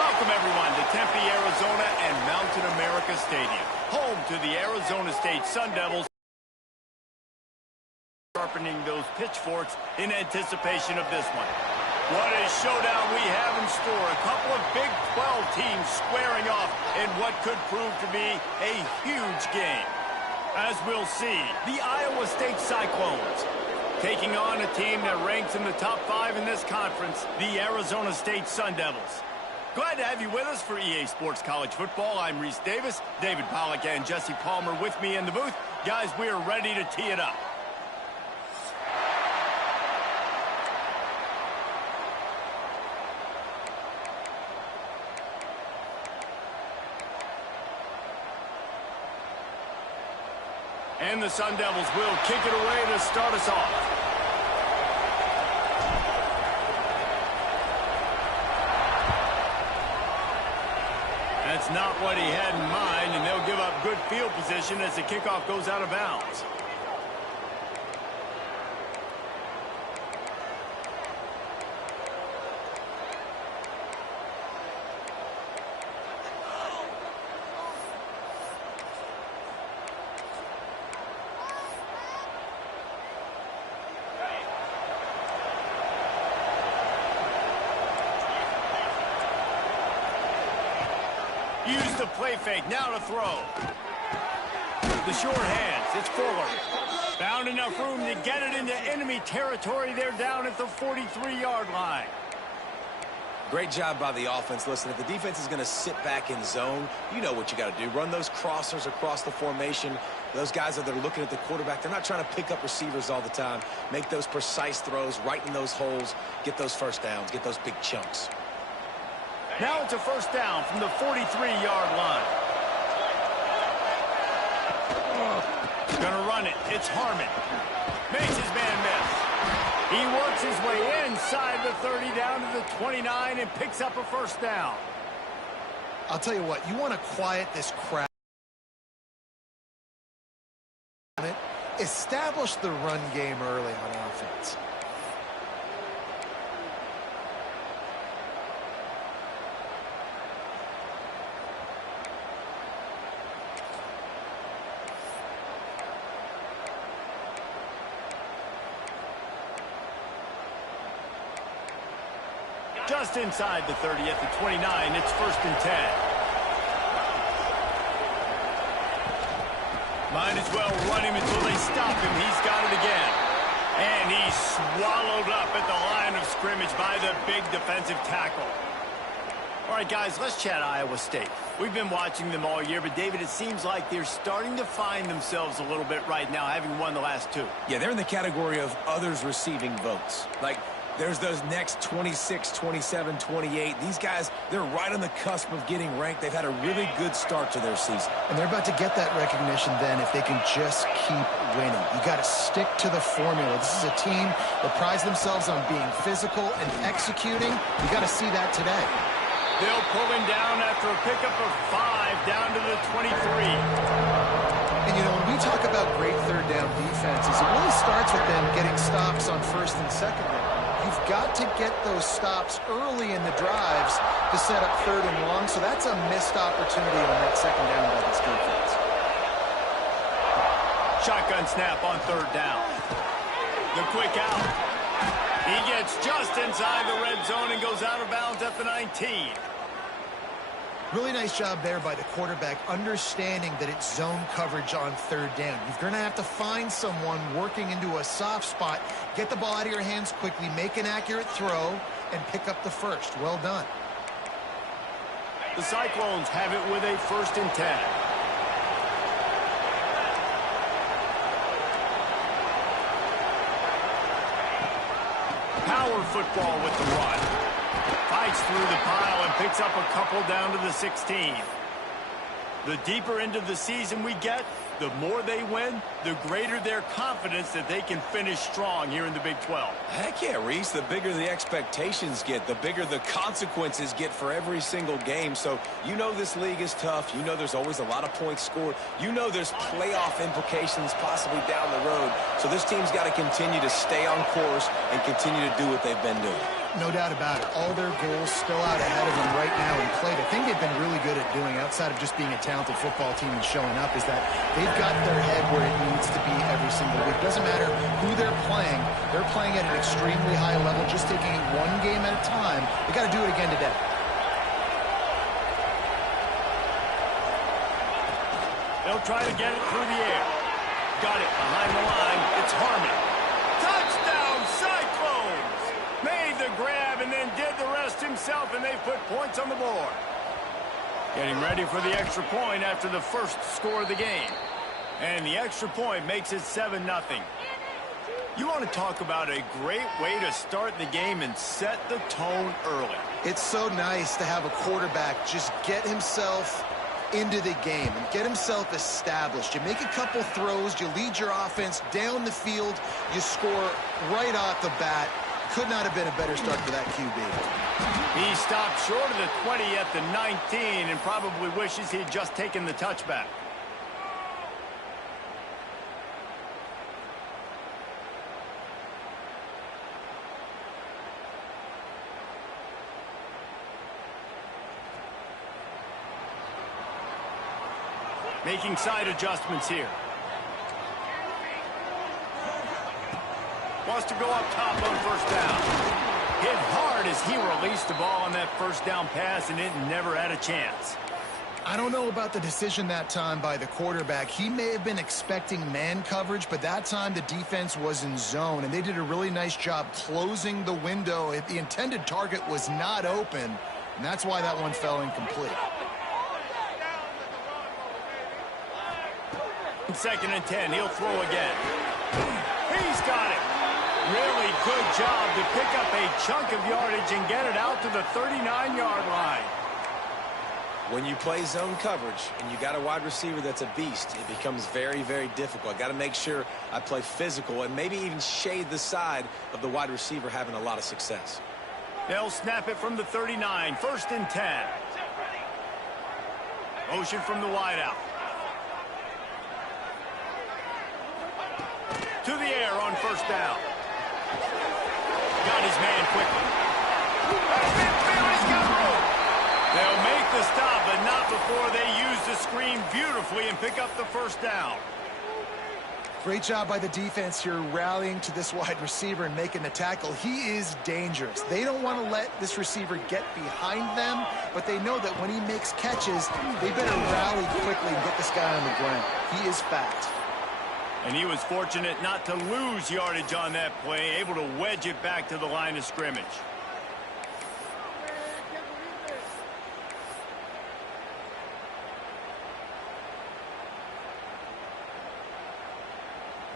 Welcome, everyone, to Tempe, Arizona and Mountain America Stadium, home to the Arizona State Sun Devils, sharpening those pitchforks in anticipation of this one. What a showdown we have in store. A couple of Big 12 teams squaring off in what could prove to be a huge game. As we'll see, the Iowa State Cyclones taking on a team that ranks in the top 5 in this conference, the Arizona State Sun Devils. Glad to have you with us for EA Sports College Football. I'm Reese Davis, David Pollack and Jesse Palmer with me in the booth. Guys, we are ready to tee it up. And the Sun Devils will kick it away to start us off. That's not what he had in mind, and they'll give up good field position as the kickoff goes out of bounds. Use the play fake, now to throw. The short hands, it's forward. Found enough room to get it into enemy territory. They're down at the 43-yard line. Great job by the offense. Listen, if the defense is going to sit back in zone, you know what you got to do. Run those crossers across the formation. Those guys that are looking at the quarterback, they're not trying to pick up receivers all the time. Make those precise throws, right in those holes, get those first downs, get those big chunks. Now it's a first down from the 43-yard line. Gonna run it. It's Harmon. Makes his man miss. He works his way inside the 30 down to the 29 and picks up a first down. I'll tell you what, you want to quiet this crowd. Establish the run game early on offense. Just inside the 30 at the 29, it's 1st and 10. Might as well run him until they stop him. He's got it again. And he's swallowed up at the line of scrimmage by the big defensive tackle. All right, guys, let's chat Iowa State. We've been watching them all year, but, David, it seems like they're starting to find themselves a little bit right now, having won the last 2. Yeah, they're in the category of others receiving votes. Like, there's those next 26, 27, 28. These guys, they're right on the cusp of getting ranked. They've had a really good start to their season. And they're about to get that recognition then if they can just keep winning. You got to stick to the formula. This is a team that prides themselves on being physical and executing. You got to see that today. They'll pull him down after a pickup of 5 down to the 23. And, you know, when we talk about great third down defenses, it really starts with them getting stops on 1st and 2nd down. You've got to get those stops early in the drives to set up 3rd and long, so that's a missed opportunity on that 2nd down by this defense. Shotgun snap on 3rd down. The quick out. He gets just inside the red zone and goes out of bounds at the 19. Really nice job there by the quarterback, understanding that it's zone coverage on 3rd down. You're going to have to find someone working into a soft spot, get the ball out of your hands quickly, make an accurate throw, and pick up the first. Well done. The Cyclones have it with a 1st and 10. Power football with the run. Fights through the pile and picks up a couple down to the 16. The deeper into the season we get, the more they win, the greater their confidence that they can finish strong here in the Big 12. Heck yeah, Reese. The bigger the expectations get, the bigger the consequences get for every single game. So you know this league is tough. You know there's always a lot of points scored. You know there's playoff implications possibly down the road. So this team's got to continue to stay on course and continue to do what they've been doing. No doubt about it. All their goals still out ahead of them right now in play. The thing they've been really good at doing, outside of just being a talented football team and showing up, is that they've got their head where it needs to be every single week. Doesn't matter who they're playing at an extremely high level, just taking it one game at a time. They got to do it again today. They'll try to get it through the air. Got it behind the line. It's Harmon. Touchdown, Cyclones! Made the grab and then did the rest himself, and they put points on the board. Getting ready for the extra point after the first score of the game. And the extra point makes it 7-0. You want to talk about a great way to start the game and set the tone early. It's so nice to have a quarterback just get himself into the game and get himself established. You make a couple throws, you lead your offense down the field, you score right off the bat. Could not have been a better start for that QB. He stopped short of the 20 at the 19 and probably wishes he had just taken the touchback. Making side adjustments here. Wants to go up top on first down. Hit hard as he released the ball on that first down pass, and it never had a chance. I don't know about the decision that time by the quarterback. He may have been expecting man coverage, but that time the defense was in zone, and they did a really nice job closing the window. The intended target was not open, and that's why that one fell incomplete. 2nd and 10, he'll throw again. He's got it. Really good job to pick up a chunk of yardage and get it out to the 39-yard line. When you play zone coverage and you got a wide receiver that's a beast, it becomes very, very difficult. Got to make sure I play physical and maybe even shade the side of the wide receiver having a lot of success. They'll snap it from the 39, 1st and 10. Motion from the wideout. To the air on first down. Got his man quickly. He's got room. They'll make the stop, but not before they use the screen beautifully and pick up the first down. Great job by the defense here rallying to this wide receiver and making the tackle. He is dangerous. They don't want to let this receiver get behind them, but they know that when he makes catches, they better rally quickly and get this guy on the ground. He is fast. And he was fortunate not to lose yardage on that play, able to wedge it back to the line of scrimmage.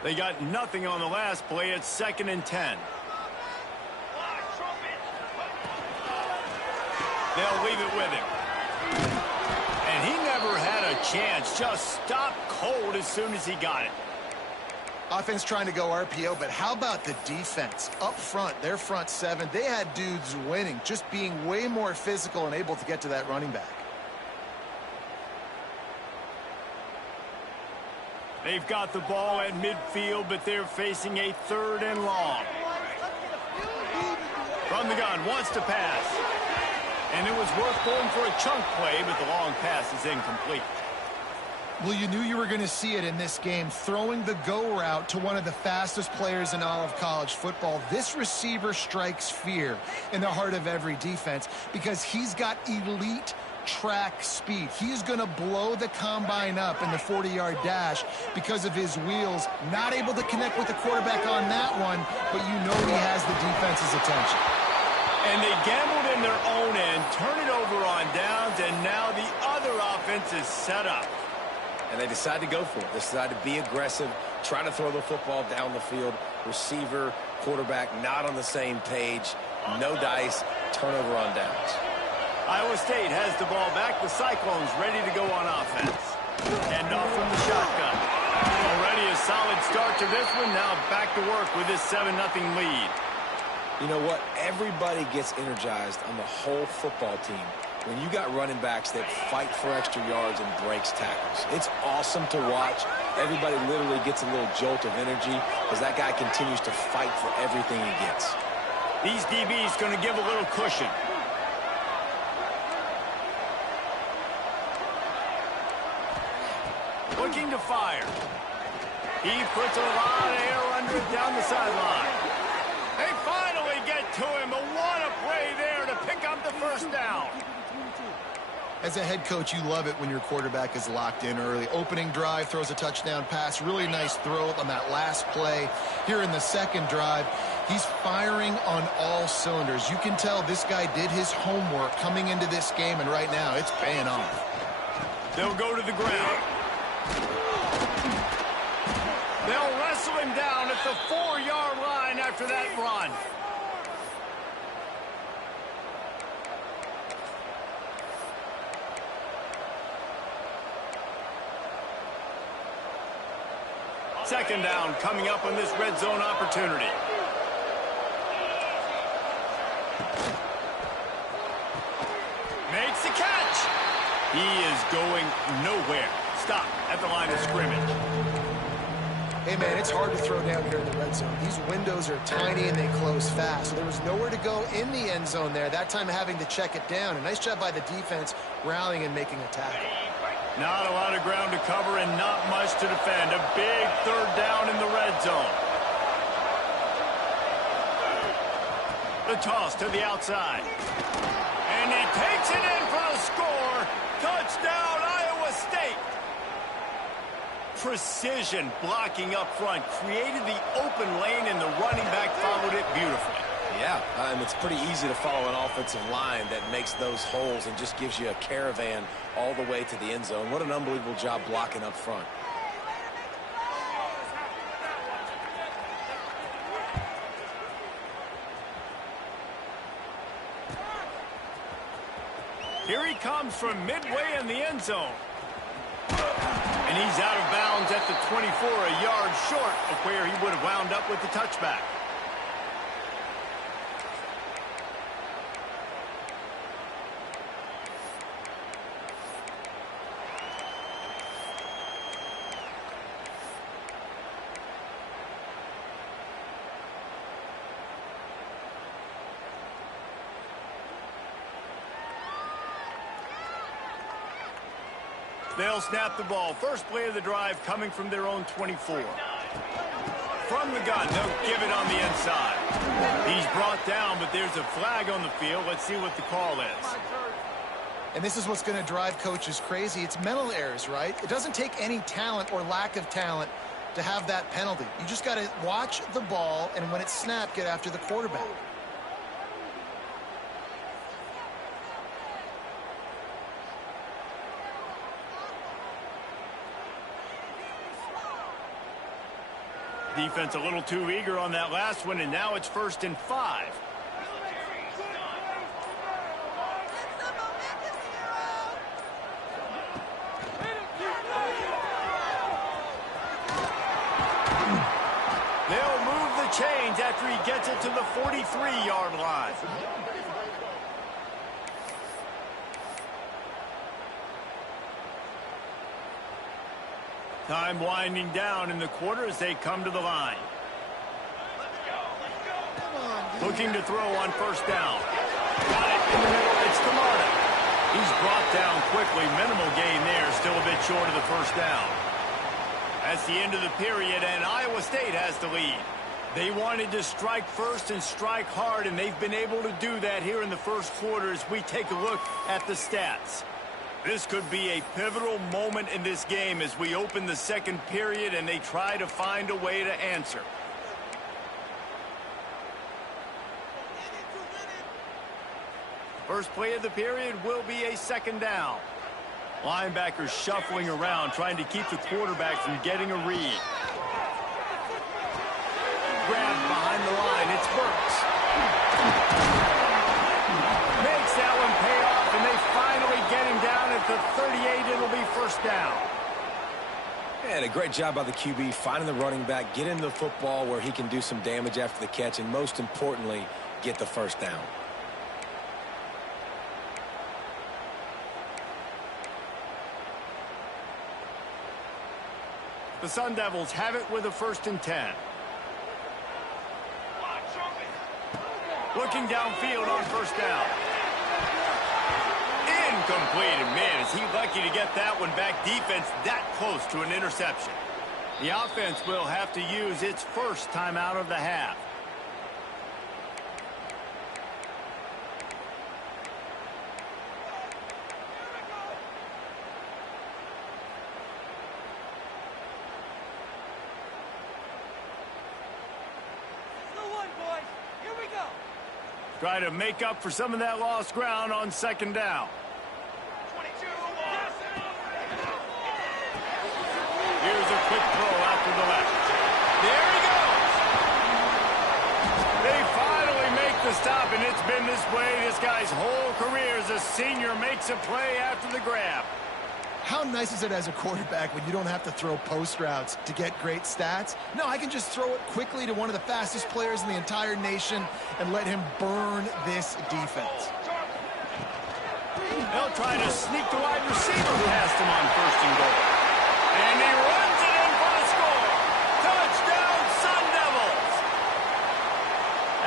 They got nothing on the last play. It's 2nd and 10. They'll leave it with him. And he never had a chance. Just stopped cold as soon as he got it. Offense trying to go RPO, but how about the defense? Up front, their front seven, they had dudes winning, just being way more physical and able to get to that running back. They've got the ball at midfield, but they're facing a 3rd and long. From the gun, wants to pass. And it was worth going for a chunk play, but the long pass is incomplete. Well, you knew you were going to see it in this game, throwing the go route to one of the fastest players in all of college football. This receiver strikes fear in the heart of every defense because he's got elite track speed. He's going to blow the combine up in the 40-yard dash because of his wheels. Not able to connect with the quarterback on that one, but you know he has the defense's attention. And they gambled in their own end, turn it over on downs, and now the other offense is set up. And they decide to go for it. They decide to be aggressive, try to throw the football down the field. Receiver, quarterback, not on the same page. No dice, turnover on downs. Iowa State has the ball back. The Cyclones ready to go on offense. Hand off from the shotgun. Already a solid start to this one. Now back to work with this 7-0 lead. You know what? Everybody gets energized on the whole football team when you got running backs that fight for extra yards and breaks tackles. It's awesome to watch. Everybody literally gets a little jolt of energy as that guy continues to fight for everything he gets. These DBs going to give a little cushion. Looking to fire. He puts a lot of air under it down the sideline. They finally get to him, but what a play there to pick up the first down. As a head coach, you love it when your quarterback is locked in early. Opening drive, throws a touchdown pass. Really nice throw on that last play. Here in the second drive, he's firing on all cylinders. You can tell this guy did his homework coming into this game, and right now it's paying off. They'll go to the ground. They'll wrestle him down at the 4-yard line after that run. Second down coming up on this red zone opportunity. Makes the catch. He is going nowhere. Stop at the line of scrimmage. Hey, man, it's hard to throw down here in the red zone. These windows are tiny and they close fast. So there was nowhere to go in the end zone there. That time having to check it down. A nice job by the defense rallying and making a tackle. Not a lot of ground to cover and not much to defend. A big third down in the red zone. The toss to the outside. And he takes it in for a score. Touchdown, Iowa State. Precision blocking up front. Created the open lane, and the running back followed it beautifully. Yeah, and it's pretty easy to follow an offensive line that makes those holes and just gives you a caravan all the way to the end zone. What an unbelievable job blocking up front. Here he comes from midway in the end zone. And he's out of bounds at the 24, a yard short of where he would have wound up with the touchback. They'll snap the ball. First play of the drive coming from their own 24. From the gun, they'll give it on the inside. He's brought down, but there's a flag on the field. Let's see what the call is. And this is what's going to drive coaches crazy. It's mental errors, right? It doesn't take any talent or lack of talent to have that penalty. You just got to watch the ball, and when it's snapped, get after the quarterback. Defense a little too eager on that last one, and now it's 1st and 5. They'll move the chains after he gets it to the 43-yard line. Time winding down in the quarter as they come to the line. Looking to throw on first down. Got it in the middle. It's Camarda. He's brought down quickly. Minimal gain there. Still a bit short of the first down. That's the end of the period, and Iowa State has the lead. They wanted to strike first and strike hard, and they've been able to do that here in the first quarter as we take a look at the stats. This could be a pivotal moment in this game as we open the second period and they try to find a way to answer. First play of the period will be a second down. Linebackers shuffling around, trying to keep the quarterback from getting a read. Grabbed behind the line. It's Burks. Makes that one pay off, and they finally get him down at the 38. It'll be first down. And a great job by the QB finding the running back, getting the football where he can do some damage after the catch, and most importantly, get the first down. The Sun Devils have it with a 1st and 10. Looking downfield on first down. Incomplete, and man, is he lucky to get that one back. Defense that close to an interception. The offense will have to use its first timeout of the half. Try to make up for some of that lost ground on second down. 22. Here's a quick throw out to the left. There he goes. They finally make the stop, and it's been this way this guy's whole career as a senior makes a play after the grab. How nice is it as a quarterback when you don't have to throw post routes to get great stats? No, I can just throw it quickly to one of the fastest players in the entire nation and let him burn this defense. They'll try to sneak the wide receiver past him on first and goal. And he runs it in for the score. Touchdown, Sun Devils!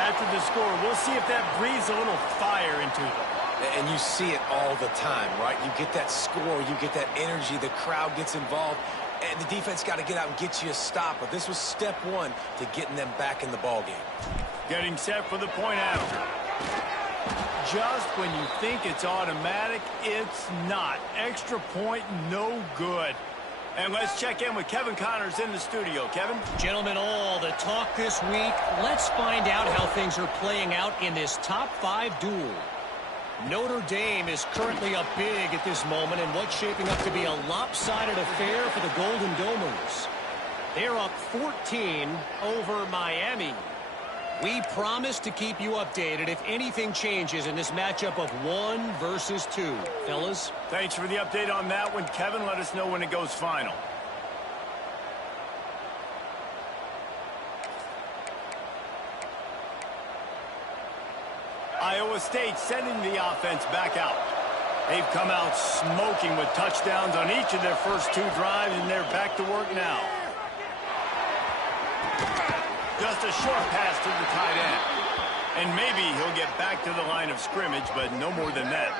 After the score, we'll see if that breathes a little fire into them. And you see it all the time, right? You get that score, you get that energy, the crowd gets involved, and the defense got to get out and get you a stop. But this was step one to getting them back in the ballgame. Getting set for the point after. Just when you think it's automatic, it's not. Extra point, no good. And let's check in with Kevin Connors in the studio. Kevin? Gentlemen, all the talk this week. Let's find out how things are playing out in this top 5 duel. Notre Dame is currently up big at this moment in what's shaping up to be a lopsided affair for the Golden Domers. They're up 14 over Miami. We promise to keep you updated if anything changes in this matchup of 1 versus 2. Fellas? Thanks for the update on that one, Kevin. Let us know when it goes final. Iowa State sending the offense back out. They've come out smoking with touchdowns on each of their first 2 drives, and they're back to work now. Just a short pass to the tight end. And maybe he'll get back to the line of scrimmage, but no more than that.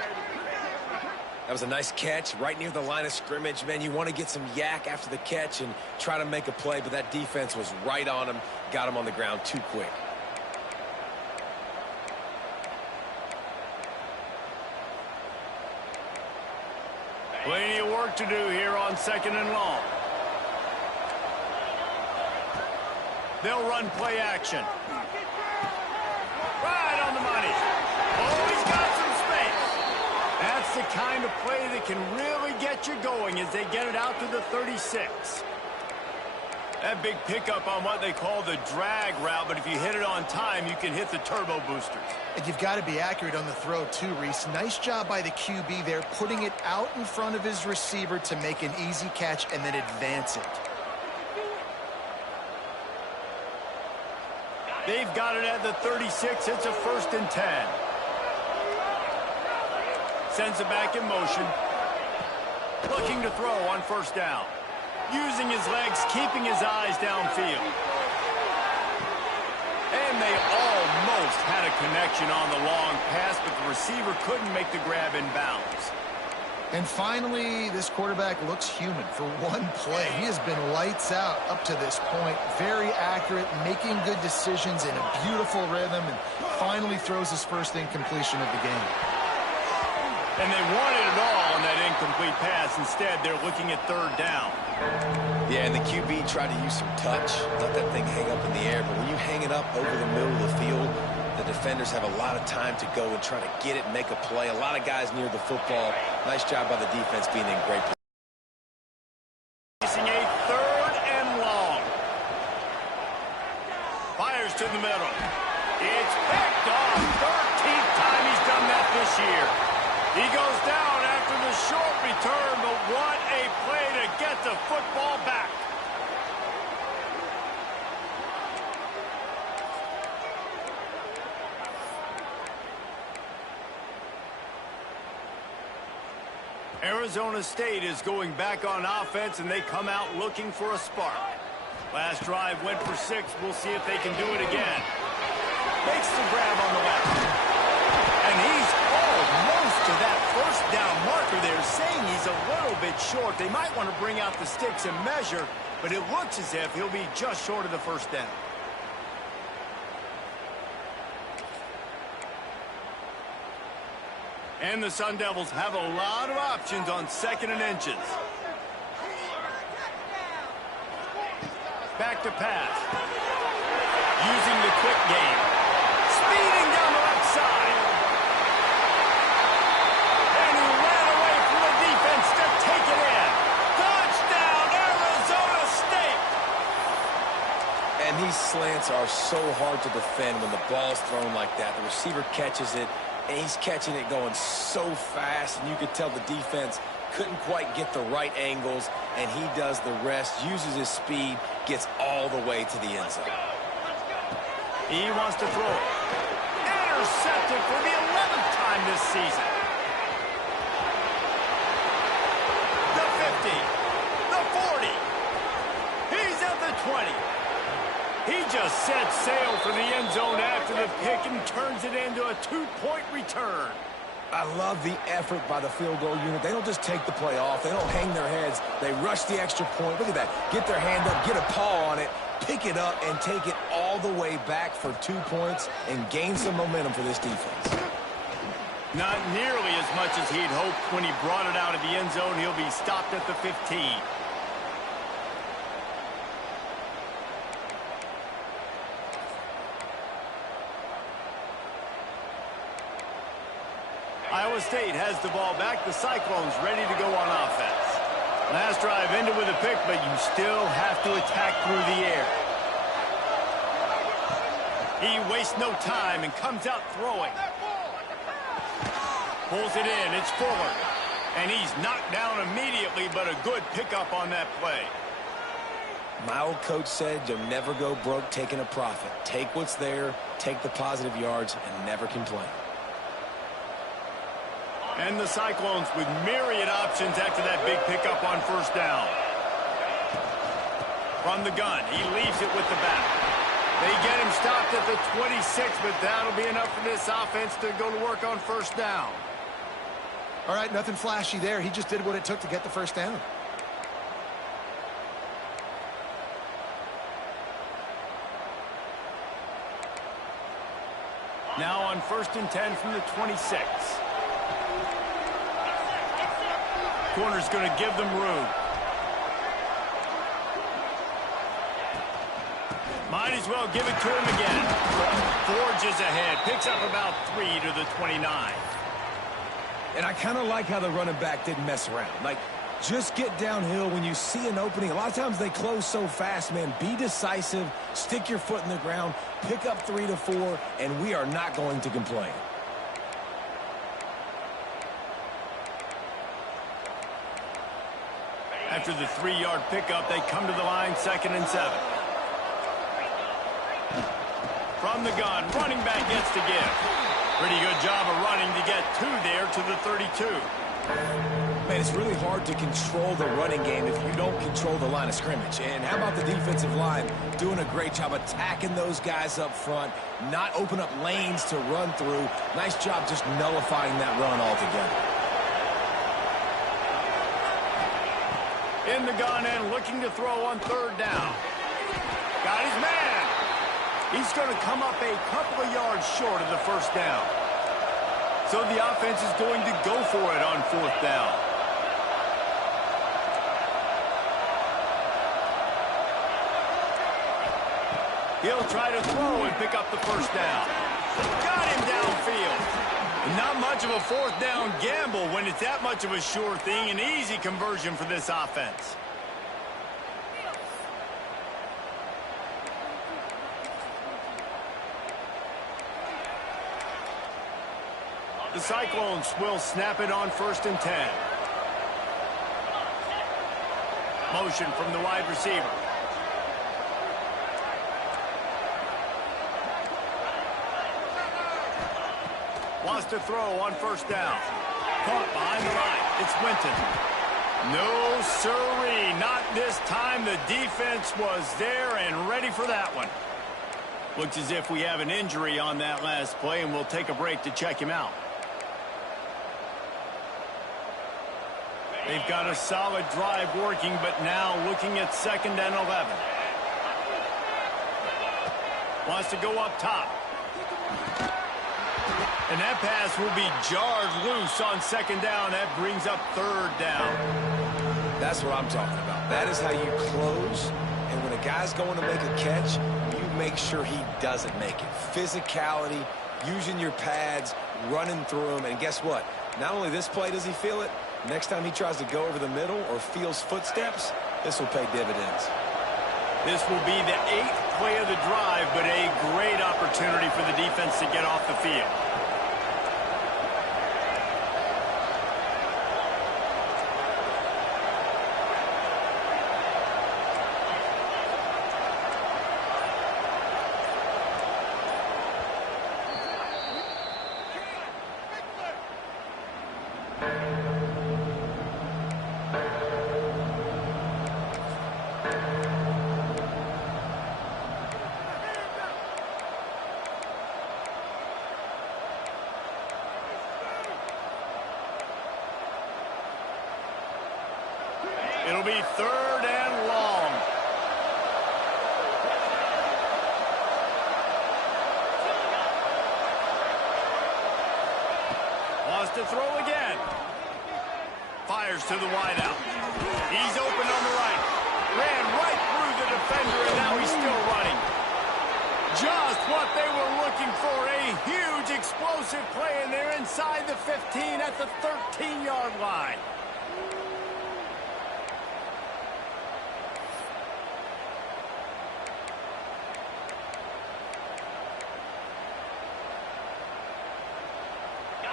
That was a nice catch right near the line of scrimmage. Man, you want to get some yak after the catch and try to make a play, but that defense was right on him, got him on the ground too quick. Plenty of work to do here on second and long. They'll run play action. Right on the money. Oh, he's got some space. That's the kind of play that can really get you going as they get it out to the 36. That big pickup on what they call the drag route, but if you hit it on time, you can hit the turbo boosters. And you've got to be accurate on the throw too, Reese. Nice job by the QB there, putting it out in front of his receiver to make an easy catch and then advance it. They've got it at the 36. It's a 1st and 10. Sends it back in motion. Looking to throw on first down. Using his legs, keeping his eyes downfield. And they almost had a connection on the long pass, but the receiver couldn't make the grab in bounds. And finally, this quarterback looks human for one play. He has been lights out up to this point. Very accurate, making good decisions in a beautiful rhythm, and finally throws his first incompletion of the game. And they wanted it all on that incomplete pass. Instead, they're looking at 3rd down. Yeah, and the QB tried to use some touch, let that thing hang up in the air. But when you hang it up over the middle of the field, the defenders have a lot of time to go and try to get it and make a play. A lot of guys near the football. Nice job by the defense being in great position. Facing a 3rd and long. Fires to the middle. It's picked off. 13th time he's done that this year. He goes down after the short return, but what a play to get the football back. Arizona State is going back on offense, and they come out looking for a spark. Last drive went for 6. We'll see if they can do it again. makes the grab on the left. And he's almost to that first down marker there, saying he's a little bit short. They might want to bring out the sticks and measure, but it looks as if he'll be just short of the first down. And the Sun Devils have a lot of options on 2nd and inches. Back to pass. Using the quick game. Speeding down the left side. And he ran away from the defense to take it in. Touchdown, Arizona State! And these slants are so hard to defend when the ball's thrown like that. The receiver catches it, and he's catching it going so fast, and you could tell the defense couldn't quite get the right angles, and he does the rest, uses his speed, gets all the way to the end zone. He wants to throw it. Intercepted for the 11th time this season. The 50. The 40. He's at the 20. He just set sail for the end zone after the pick and turns it into a 2-point return. I love the effort by the field goal unit. They don't just take the play off. They don't hang their heads. They rush the extra point. Look at that. Get their hand up, get a paw on it, pick it up, and take it all the way back for 2 points and gain some momentum for this defense. Not nearly as much as he'd hoped when he brought it out of the end zone. He'll be stopped at the 15. Iowa State has the ball back. The Cyclones ready to go on offense. Last drive ended with a pick, but you still have to attack through the air. He wastes no time and comes out throwing. Pulls it in. It's Fuller. And he's knocked down immediately, but a good pickup on that play. My old coach said you'll never go broke taking a profit. Take what's there, take the positive yards, and never complain. And the Cyclones with myriad options after that big pickup on first down. From the gun, he leaves it with the back. They get him stopped at the 26, but that'll be enough for this offense to go to work on first down. All right, nothing flashy there. He just did what it took to get the first down. Now on 1st and 10 from the 26. Corner's going to give them room. Might as well give it to him again. Forges ahead. Picks up about 3 to the 29. And I kind of like how the running back didn't mess around. Like, just get downhill when you see an opening. A lot of times they close so fast, man. Be decisive. Stick your foot in the ground. Pick up 3 to 4, and we are not going to complain. After the 3-yard pickup, they come to the line 2nd and 7. From the gun, running back gets to give. Pretty good job of running to get 2 there to the 32. Man, it's really hard to control the running game if you don't control the line of scrimmage. And how about the defensive line doing a great job attacking those guys up front, not open up lanes to run through. Nice job just nullifying that run altogether. In the gun and looking to throw on 3rd down. Got his man. He's going to come up a couple of yards short of the first down. So the offense is going to go for it on 4th down. He'll try to throw and pick up the first down. Got him downfield. Not much of a 4th down gamble when it's that much of a sure thing. An easy conversion for this offense. The Cyclones will snap it on 1st and 10. Motion from the wide receiver. Wants to throw on 1st down. Caught behind the line. It's Winton. No sirree. Not this time. The defense was there and ready for that one. Looks as if we have an injury on that last play, and we'll take a break to check him out. They've got a solid drive working, but now looking at 2nd and 11. Wants to go up top. And that pass will be jarred loose on 2nd down. That brings up 3rd down. That's what I'm talking about. That is how you close. And when a guy's going to make a catch, you make sure he doesn't make it. Physicality, using your pads, running through them. And guess what? Not only this play does he feel it, next time he tries to go over the middle or feels footsteps, this will pay dividends. This will be the 8th play of the drive, but a great opportunity for the defense to get off the field. It'll be 3rd and long. Wants to throw again. Fires to the wideout. He's open on the right. Ran right through the defender, and now he's still running. Just what they were looking for. A huge explosive play, and they're inside the 15 at the 13-yard line.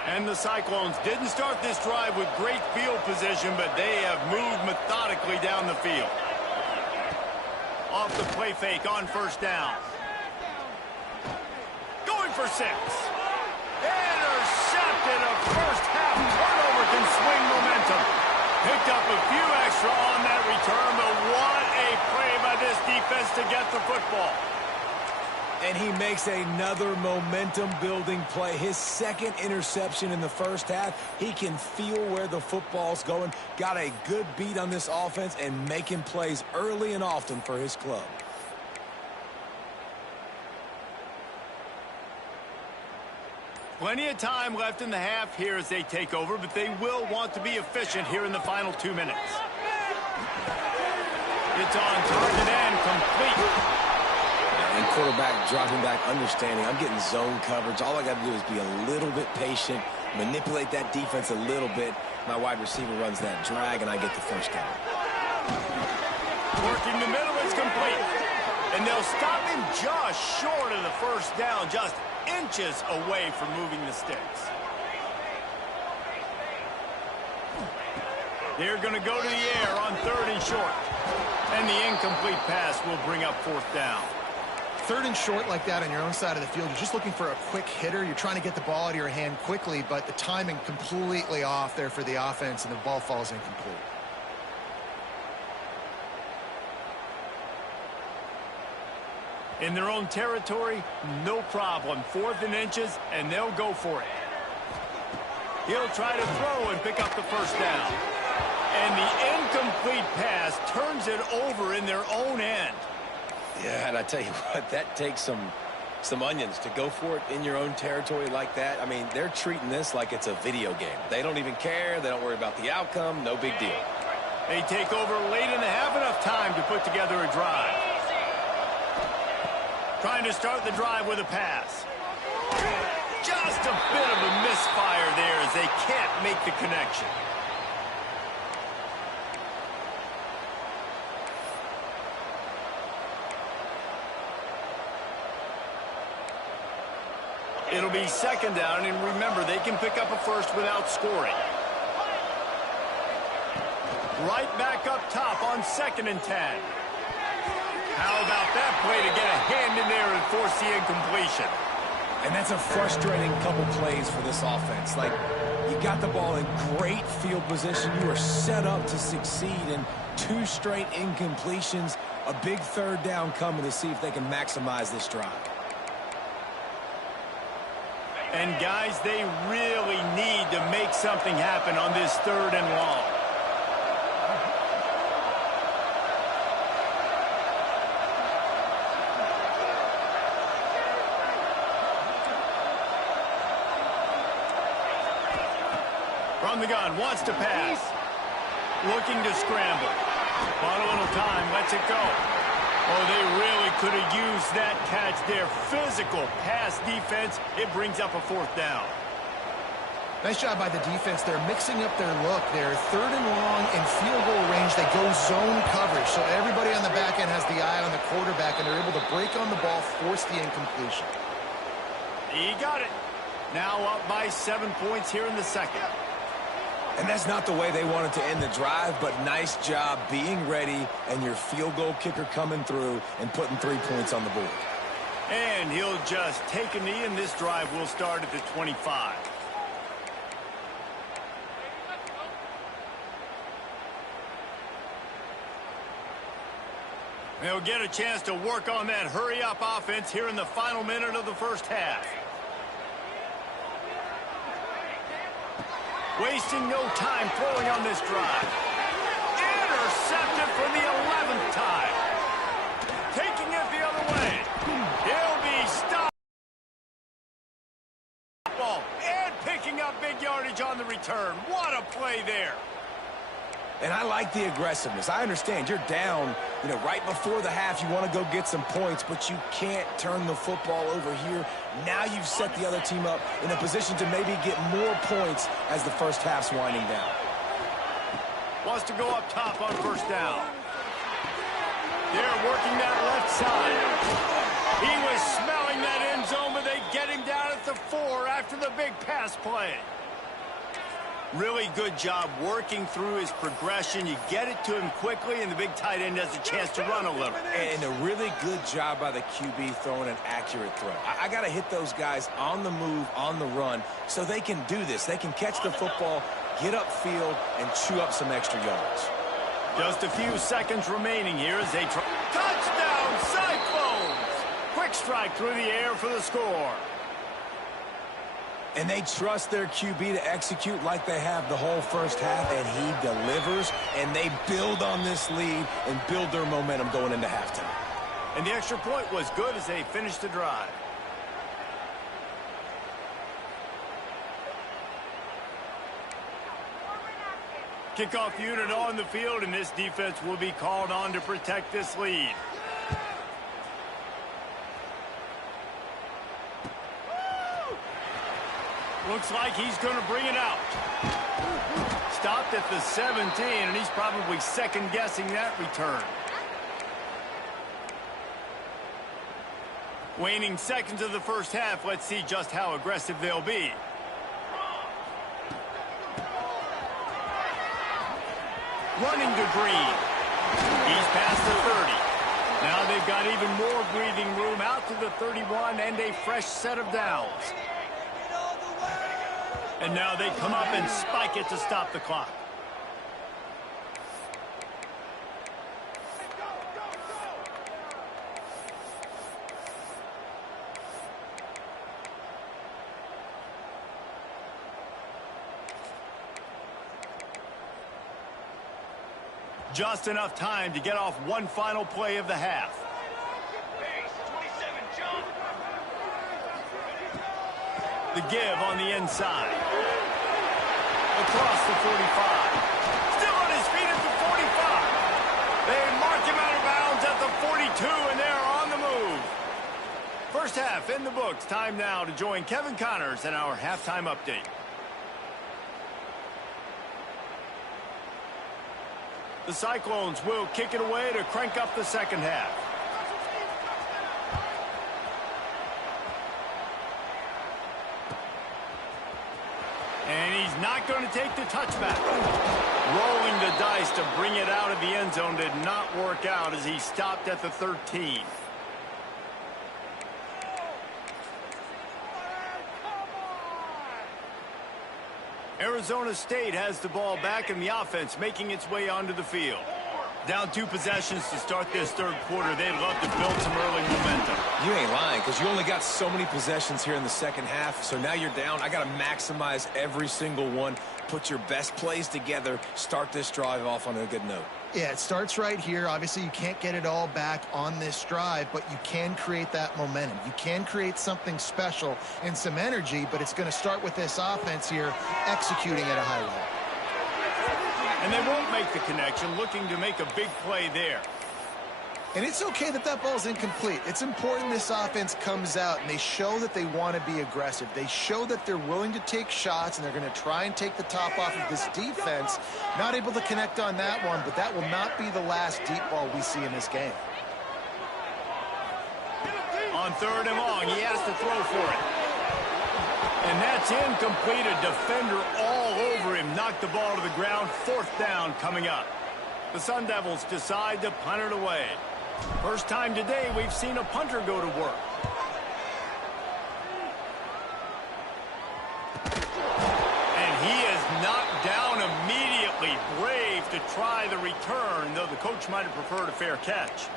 And the Cyclones didn't start this drive with great field position, but they have moved methodically down the field. Off the play fake on 1st down. Going for 6. Intercepted. A first-half turnover can swing momentum. Picked up a few extra on that return, but what a play by this defense to get the football. And he makes another momentum-building play. His 2nd interception in the first half. He can feel where the football's going. Got a good beat on this offense and making plays early and often for his club. Plenty of time left in the half here as they take over, but they will want to be efficient here in the final 2 minutes. It's on target and complete. And quarterback dropping back, understanding I'm getting zone coverage. All I got to do is be a little bit patient, manipulate that defense a little bit. My wide receiver runs that drag, and I get the 1st down. Working the middle, it's complete. And they'll stop him just short of the 1st down, just inches away from moving the sticks. They're going to go to the air on 3rd and short. And the incomplete pass will bring up 4th down. 3rd and short like that on your own side of the field, you're just looking for a quick hitter. You're trying to get the ball out of your hand quickly, but the timing completely off there for the offense, and the ball falls incomplete. In their own territory, no problem. 4th and inches, and they'll go for it. He'll try to throw and pick up the 1st down. And the incomplete pass turns it over in their own end. Yeah, and I tell you what, that takes some onions to go for it in your own territory like that. I mean, they're treating this like it's a video game. They don't even care. They don't worry about the outcome. No big deal. They take over late and have enough time to put together a drive. Trying to start the drive with a pass. Just a bit of a misfire there as they can't make the connection. It'll be 2nd down, and remember, they can pick up a 1st without scoring. Right back up top on 2nd and 10. How about that play to get a hand in there and force the incompletion? And that's a frustrating couple plays for this offense. Like, you got the ball in great field position. You are set up to succeed, and 2 straight incompletions, a big 3rd down coming to see if they can maximize this drive. And, guys, they really need to make something happen on this 3rd and long. From the gun, wants to pass. Looking to scramble. Bought a little time, lets it go. Oh, they really could have used that catch there. Physical pass defense. It brings up a 4th down. Nice job by the defense. They're mixing up their look. They're 3rd and long in field goal range. They go zone coverage. So everybody on the back end has the eye on the quarterback, and they're able to break on the ball, force the incompletion. He got it. Now up by 7 points here in the 2nd. And that's not the way they wanted to end the drive, but nice job being ready and your field goal kicker coming through and putting 3 points on the board. And he'll just take a knee, and this drive will start at the 25. They'll get a chance to work on that hurry-up offense here in the final minute of the 1st half. Wasting no time throwing on this drive. Intercepted for the 11th time. Taking it the other way. He'll be stopped. And picking up big yardage on the return. What a play there. And I like the aggressiveness. I understand you're down, right before the half. You want to go get some points, but you can't turn the football over here. Now you've set the other team up in a position to maybe get more points as the 1st half's winding down. Wants to go up top on 1st down. They're working that left side. He was smelling that end zone, but they get him down at the 4 after the big pass play. Really good job working through his progression. You get it to him quickly, and the big tight end has a chance to run a little. And a really good job by the QB throwing an accurate throw. I got to hit those guys on the move, on the run, so they can do this. They can catch the football, get upfield, and chew up some extra yards. Just a few seconds remaining here as they try. Touchdown, Cyclones! Quick strike through the air for the score. And they trust their QB to execute like they have the whole 1st half, and he delivers, and they build on this lead and build their momentum going into halftime. And the extra point was good as they finished the drive. Kickoff unit on the field, and this defense will be called on to protect this lead. Looks like he's going to bring it out. Stopped at the 17, and he's probably second-guessing that return. Waning seconds of the 1st half. Let's see just how aggressive they'll be. Running to Green. He's past the 30. Now they've got even more breathing room out to the 31 and a fresh set of downs. And now they come up and spike it to stop the clock. Just enough time to get off one final play of the half. The give on the inside. Across the 45. Still on his feet at the 45. They mark him out of bounds at the 42, and they're on the move. 1st half in the books. Time now to join Kevin Connors in our halftime update. The Cyclones will kick it away to crank up the 2nd half. And he's not going to take the touchback. Rolling the dice to bring it out of the end zone did not work out as he stopped at the 13. Arizona State has the ball back in the offense, making its way onto the field. Down 2 possessions to start this third quarter. They'd love to build some early momentum. You ain't lying, because you only got so many possessions here in the second half. So now you're down. I got to maximize every single one. Put your best plays together. Start this drive off on a good note. Yeah, it starts right here. Obviously, you can't get it all back on this drive, but you can create that momentum. You can create something special and some energy, but it's going to start with this offense here executing at a high level. And they won't make the connection, looking to make a big play there. And it's okay that that ball's incomplete. It's important this offense comes out and they show that they want to be aggressive. They show that they're willing to take shots and they're going to try and take the top off of this defense. Not able to connect on that one, but that will not be the last deep ball we see in this game. On 3rd and long, he has to throw for it. And that's incomplete. A defender all over him. Knocked the ball to the ground. 4th down coming up. The Sun Devils decide to punt it away. First time today we've seen a punter go to work. And he is knocked down immediately. Brave to try the return, though the coach might have preferred a fair catch.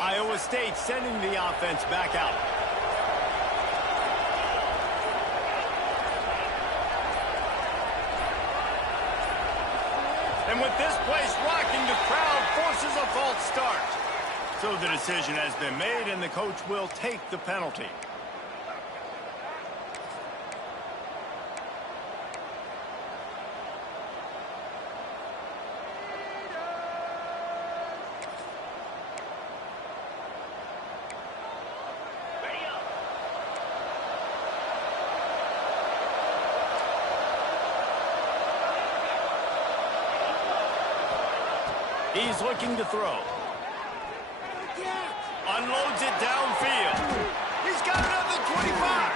Iowa State sending the offense back out. And with this place rocking, the crowd forces a false start. So the decision has been made, and the coach will take the penalty. He's looking to throw. Unloads it downfield. He's got it at the 25.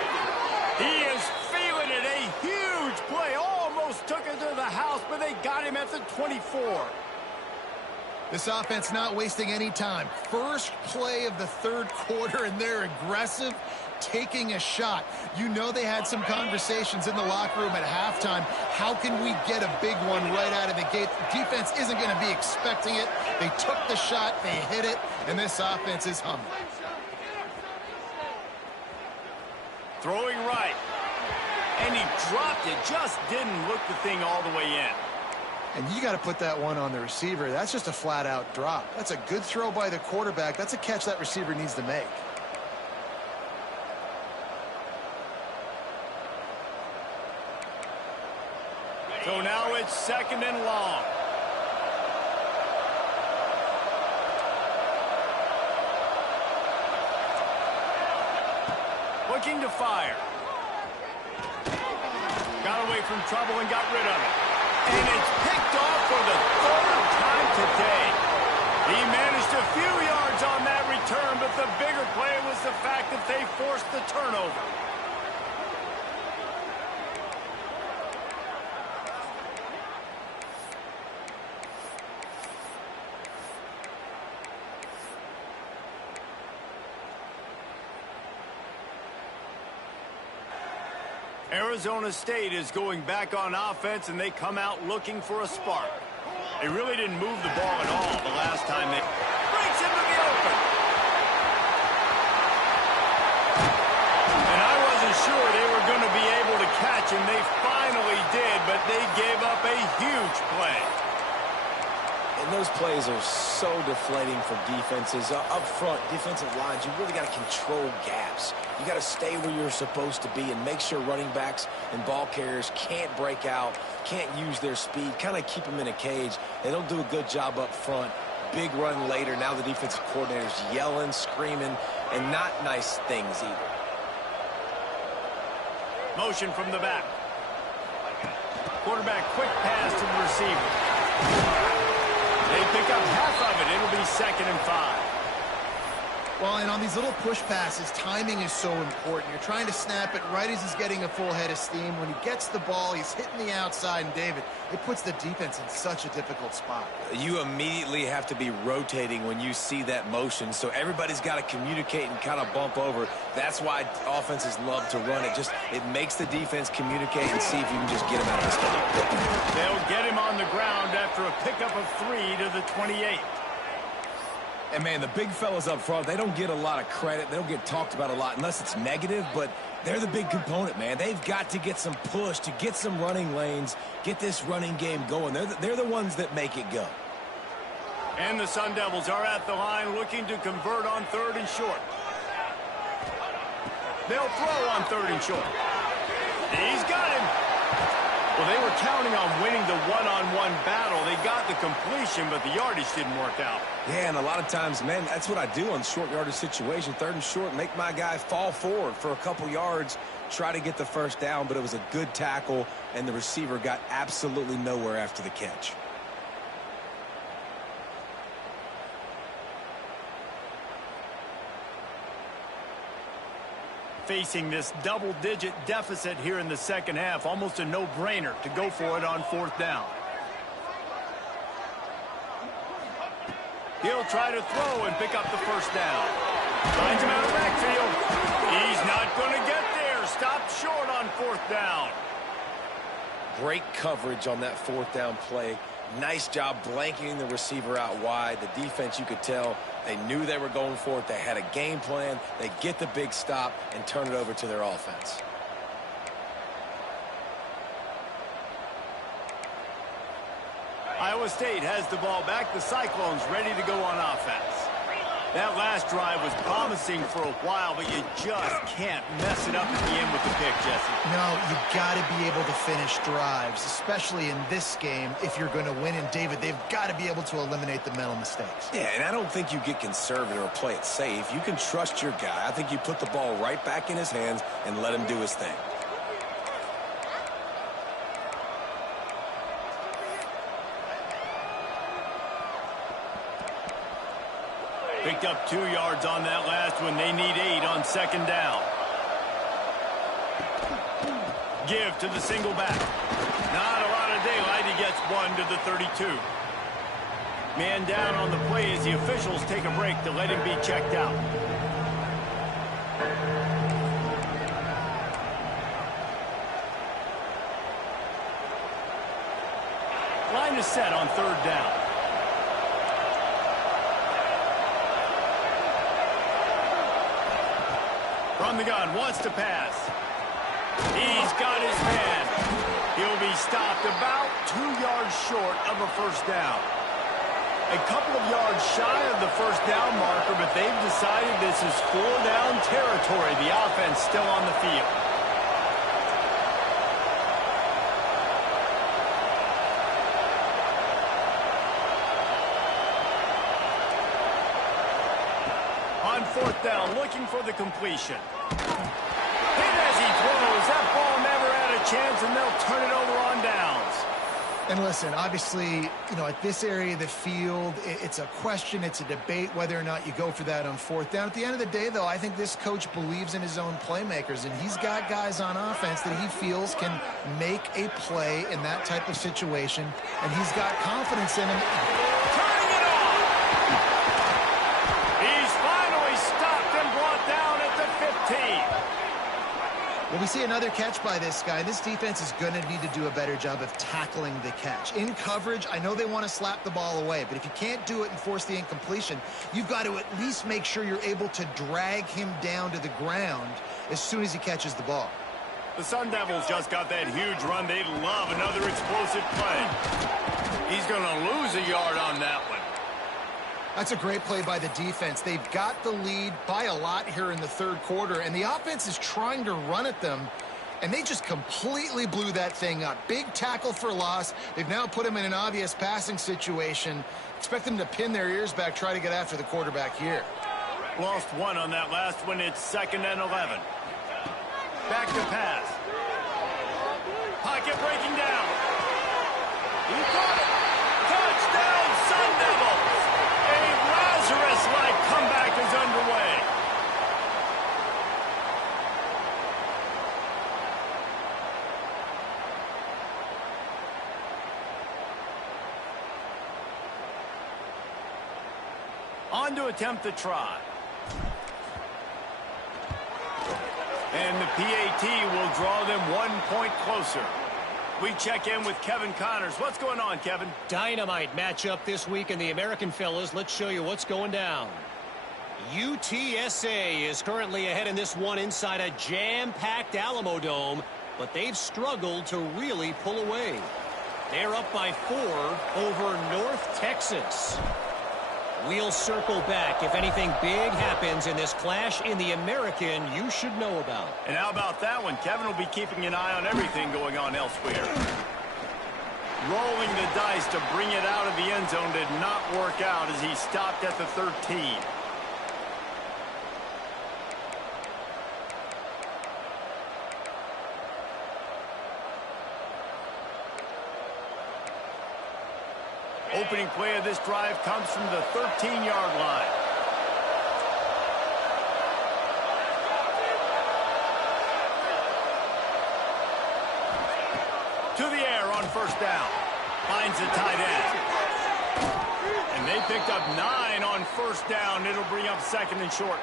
He is feeling it. A huge play. Almost took it to the house, but they got him at the 24. This offense not wasting any time. First play of the third quarter, and they're aggressive, taking a shot. You know they had some conversations in the locker room at halftime. How can we get a big one right out of the gate? The defense isn't going to be expecting it. They took the shot, they hit it, and this offense is humming. Throwing right. And he dropped it. Just didn't look the thing all the way in. And you got to put that one on the receiver. That's just a flat-out drop. That's a good throw by the quarterback. That's a catch that receiver needs to make. So now it's 2nd and long. Looking to fire. Got away from trouble and got rid of it. And it's picked off for the 3rd time today. He managed a few yards on that return, but the bigger play was the fact that they forced the turnover. Arizona State is going back on offense, and they come out looking for a spark. They really didn't move the ball at all the last time they... Breaks into the open! And I wasn't sure they were going to be able to catch him. They finally did, but they gave up a huge play. And those plays are so deflating for defenses. Up front, defensive lines, you really got to control gaps. You got to stay where you're supposed to be and make sure running backs and ball carriers can't break out, can't use their speed, kind of keep them in a cage. They don't do a good job up front. Big run later. Now the defensive coordinator's yelling, screaming, and not nice things either. Motion from the back. Quarterback quick pass to the receiver. They pick up half of it. It'll be 2nd and 5. Well, and on these little push passes, timing is so important. You're trying to snap it right as he's getting a full head of steam. When he gets the ball, he's hitting the outside, and David, it puts the defense in such a difficult spot. You immediately have to be rotating when you see that motion, so everybody's got to communicate and kind of bump over. That's why offenses love to run it. It makes the defense communicate and see if you can just get him out of this game. They'll get him on the ground after a pickup of 3 to the 28. And, man, the big fellas up front, they don't get a lot of credit. They don't get talked about a lot unless it's negative, but they're the big component, man. They've got to get some push, to get some running lanes, get this running game going. They're the ones that make it go. And the Sun Devils are at the line looking to convert on 3rd and short. They'll throw on 3rd and short. He's got him. Well, they were counting on winning the one-on-one battle. They got the completion, but the yardage didn't work out. Yeah, and a lot of times, man, that's what I do on short yardage situation. 3rd and short, make my guy fall forward for a couple yards, try to get the first down, but it was a good tackle, and the receiver got absolutely nowhere after the catch. Facing this double-digit deficit here in the second half, almost a no-brainer to go for it on 4th down. He'll try to throw and pick up the first down. Finds him out of the backfield. He's not going to get there. Stopped short on 4th down. Great coverage on that 4th down play. Nice job blanketing the receiver out wide. The defense, you could tell, they knew they were going for it. They had a game plan. They get the big stop and turn it over to their offense. Iowa State has the ball back. The Cyclones ready to go on offense. That last drive was promising for a while, but you just can't mess it up at the end with the pick, Jesse. No, you got to be able to finish drives, especially in this game if you're going to win. And, David, they've got to be able to eliminate the mental mistakes. Yeah, and I don't think you get conservative or play it safe. You can trust your guy. I think you put the ball right back in his hands and let him do his thing. Picked up 2 yards on that last one. They need 8 on 2nd down. Give to the single back. Not a lot of daylight. He gets 1 to the 32. Man down on the play as the officials take a break to let him be checked out. Line is set on 3rd down. From the gun, wants to pass. He's got his man. He'll be stopped about 2 yards short of a first down. A couple of yards shy of the first down marker, but they've decided this is 4-down territory. The offense still on the field. On 4th down, looking for the completion. Hit as he throws. That ball never had a chance, and they'll turn it over on downs. And listen, obviously, you know, at this area of the field, it's a question, it's a debate whether or not you go for that on 4th down. At the end of the day, though, I think this coach believes in his own playmakers, and he's got guys on offense that he feels can make a play in that type of situation, and he's got confidence in him. Turning it off. He's finally stopped and brought down at the 15. Well, we see another catch by this guy. This defense is going to need to do a better job of tackling the catch. In coverage, I know they want to slap the ball away, but if you can't do it and force the incompletion, you've got to at least make sure you're able to drag him down to the ground as soon as he catches the ball. The Sun Devils just got that huge run. They'd love another explosive play. He's going to lose a yard on that one. That's a great play by the defense. They've got the lead by a lot here in the 3rd quarter, and the offense is trying to run at them, and they just completely blew that thing up. Big tackle for loss. They've now put them in an obvious passing situation. Expect them to pin their ears back, try to get after the quarterback here. Lost 1 on that last one. It's 2nd and 11. Back to pass. Pocket breaking down. He caught it. Touchdown, Sun Devils. A Lazarus-like comeback is underway. On to attempt the try. And the PAT will draw them 1 point closer. We check in with Kevin Connors. What's going on, Kevin? Dynamite matchup this week in the American, fellas. Let's show you what's going down. UTSA is currently ahead in this one inside a jam-packed Alamo Dome, but they've struggled to really pull away. They're up by 4 over North Texas. We'll circle back if anything big happens in this clash in the American you should know about. And how about that one? Kevin will be keeping an eye on everything going on elsewhere. Rolling the dice to bring it out of the end zone did not work out as he stopped at the 13. Opening play of this drive comes from the 13-yard line. To the air on first down. Finds the tight end. And they picked up 9 on first down. It'll bring up second and short.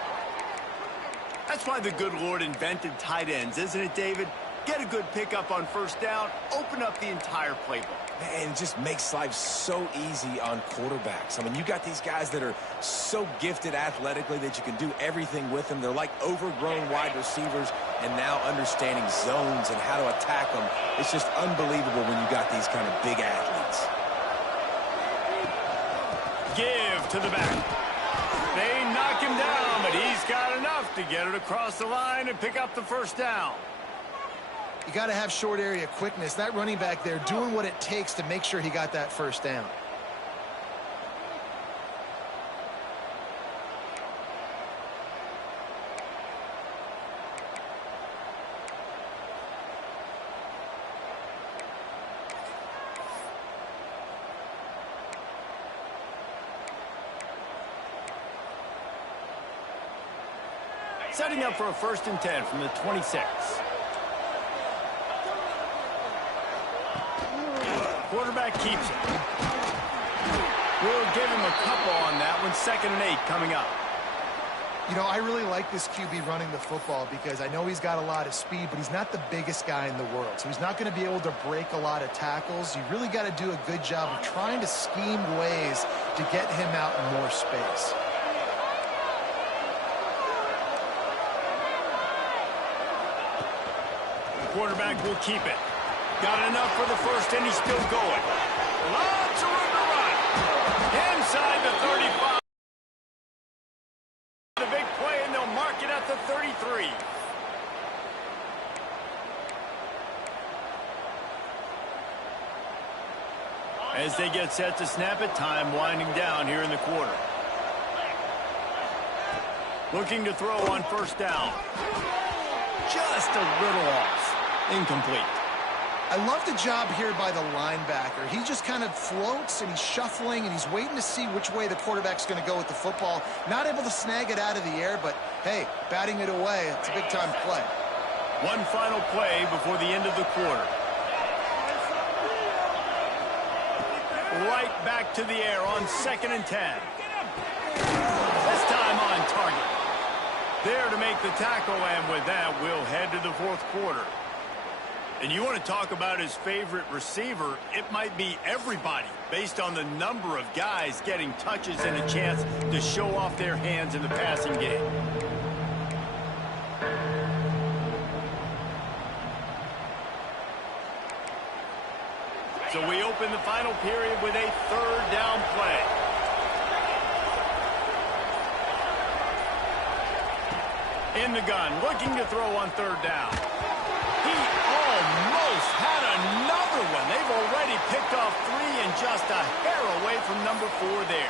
That's why the good Lord invented tight ends, isn't it, David? Get a good pickup on first down, open up the entire playbook. And it just makes life so easy on quarterbacks. I mean, you got these guys that are so gifted athletically that you can do everything with them. They're like overgrown wide receivers, and now understanding zones and how to attack them. It's just unbelievable when you got these kind of big athletes. Give to the back. They knock him down, but he's got enough to get it across the line and pick up the first down. You got to have short area quickness. That running back there doing what it takes to make sure he got that first down. Setting up for a 1st and 10 from the 26. Quarterback keeps it. We'll give him a couple on that one. 2nd and 8 coming up. You know, I really like this QB running the football because I know he's got a lot of speed, but he's not the biggest guy in the world. So he's not going to be able to break a lot of tackles. You really got to do a good job of trying to scheme ways to get him out in more space. The quarterback will keep it. Got enough for the first, and he's still going. Lots of room to run. Inside the 35. The big play, and they'll mark it at the 33. As they get set to snap it, time winding down here in the quarter. Looking to throw on first down. Just a little off. Incomplete. I love the job here by the linebacker. He just kind of floats, and he's shuffling, and he's waiting to see which way the quarterback's going to go with the football. Not able to snag it out of the air, but, hey, batting it away, it's a big-time play. One final play before the end of the quarter. Right back to the air on 2nd and 10. This time on target. There to make the tackle, and with that, we'll head to the 4th quarter. And you want to talk about his favorite receiver, it might be everybody based on the number of guys getting touches and a chance to show off their hands in the passing game. So we open the final period with a 3rd down play. In the gun, looking to throw on 3rd down. He almost had another one. They've already picked off 3 and just a hair away from number 4 there.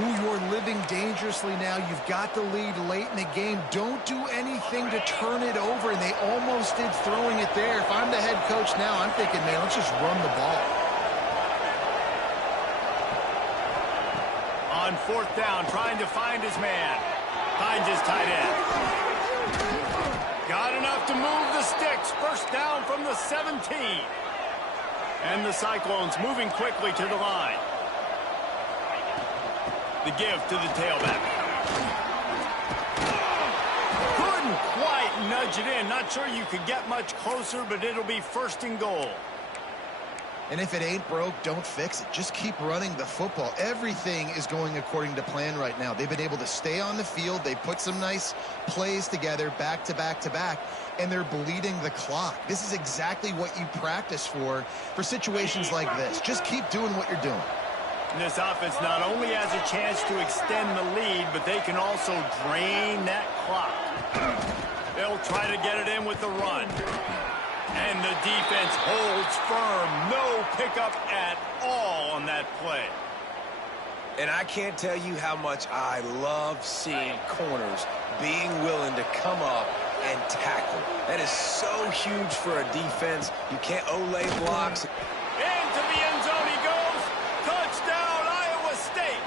Ooh, you're living dangerously now. You've got the lead late in the game. Don't do anything to turn it over, and they almost did throwing it there. If I'm the head coach now, I'm thinking, man, let's just run the ball. On 4th down, trying to find his man. Finds his tight end. Got enough to move the sticks. 1st down from the 17. And the Cyclones moving quickly to the line. The give to the tailback. Couldn't quite nudge it in. Not sure you could get much closer, but it'll be 1st and goal. And if it ain't broke, don't fix it. Just keep running the football. Everything is going according to plan right now. They've been able to stay on the field. They put some nice plays together back to back to back, and they're bleeding the clock. This is exactly what you practice for situations like this. Just keep doing what you're doing. And this offense not only has a chance to extend the lead, but they can also drain that clock. They'll try to get it in with the run. And the defense holds firm. No pickup at all on that play. And I can't tell you how much I love seeing corners being willing to come up and tackle. That is so huge for a defense. You can't Olay blocks. Into the end zone he goes. Touchdown, Iowa State.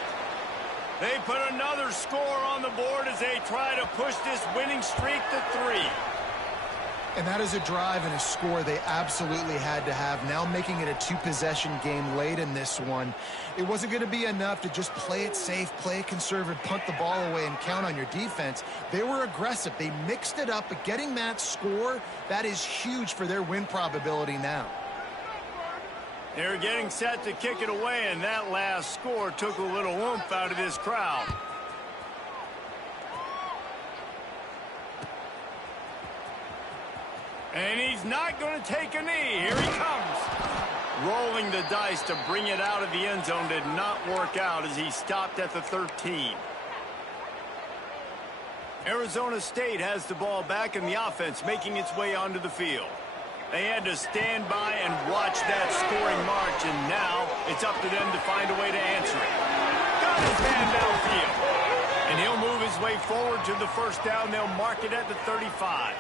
They put another score on the board as they try to push this winning streak to 3. And that is a drive and a score they absolutely had to have. Now making it a 2-possession game late in this one. It wasn't going to be enough to just play it safe, play it conservative, punt the ball away, and count on your defense. They were aggressive. They mixed it up, but getting that score, that is huge for their win probability now. They're getting set to kick it away, and that last score took a little oomph out of this crowd. And he's not going to take a knee. Here he comes. Rolling the dice to bring it out of the end zone did not work out as he stopped at the 13. Arizona State has the ball back in the offense, making its way onto the field. They had to stand by and watch that scoring march, and now it's up to them to find a way to answer it. Got his man downfield. And he'll move his way forward to the 1st down. They'll mark it at the 35.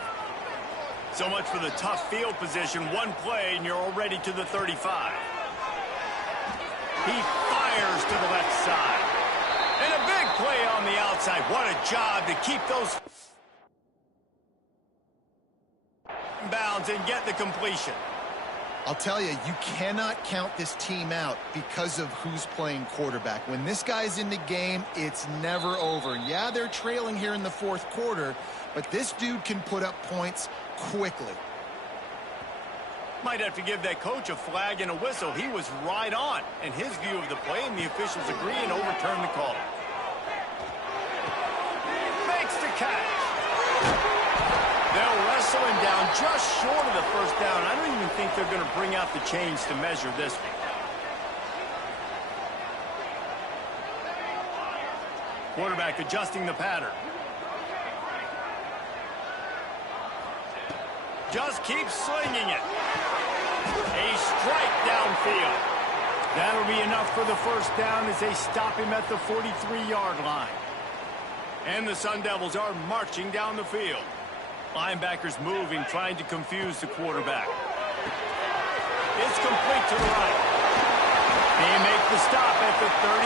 So much for the tough field position. One play, and you're already to the 35. He fires to the left side. And a big play on the outside. What a job to keep those bounds and get the completion. I'll tell you, you cannot count this team out because of who's playing quarterback. When this guy's in the game, it's never over. Yeah, they're trailing here in the 4th quarter, but this dude can put up points quickly. Might have to give that coach a flag and a whistle. He was right on in his view of the play, and the officials agree and overturn the call. Makes the catch. They'll wrestle him down just short of the 1st down. I don't even think they're going to bring out the chains to measure this one. Quarterback adjusting the pattern. Just keeps slinging it. A strike downfield. That'll be enough for the 1st down as they stop him at the 43-yard line. And the Sun Devils are marching down the field. Linebackers moving, trying to confuse the quarterback. It's complete to the right. They make the stop at the 33,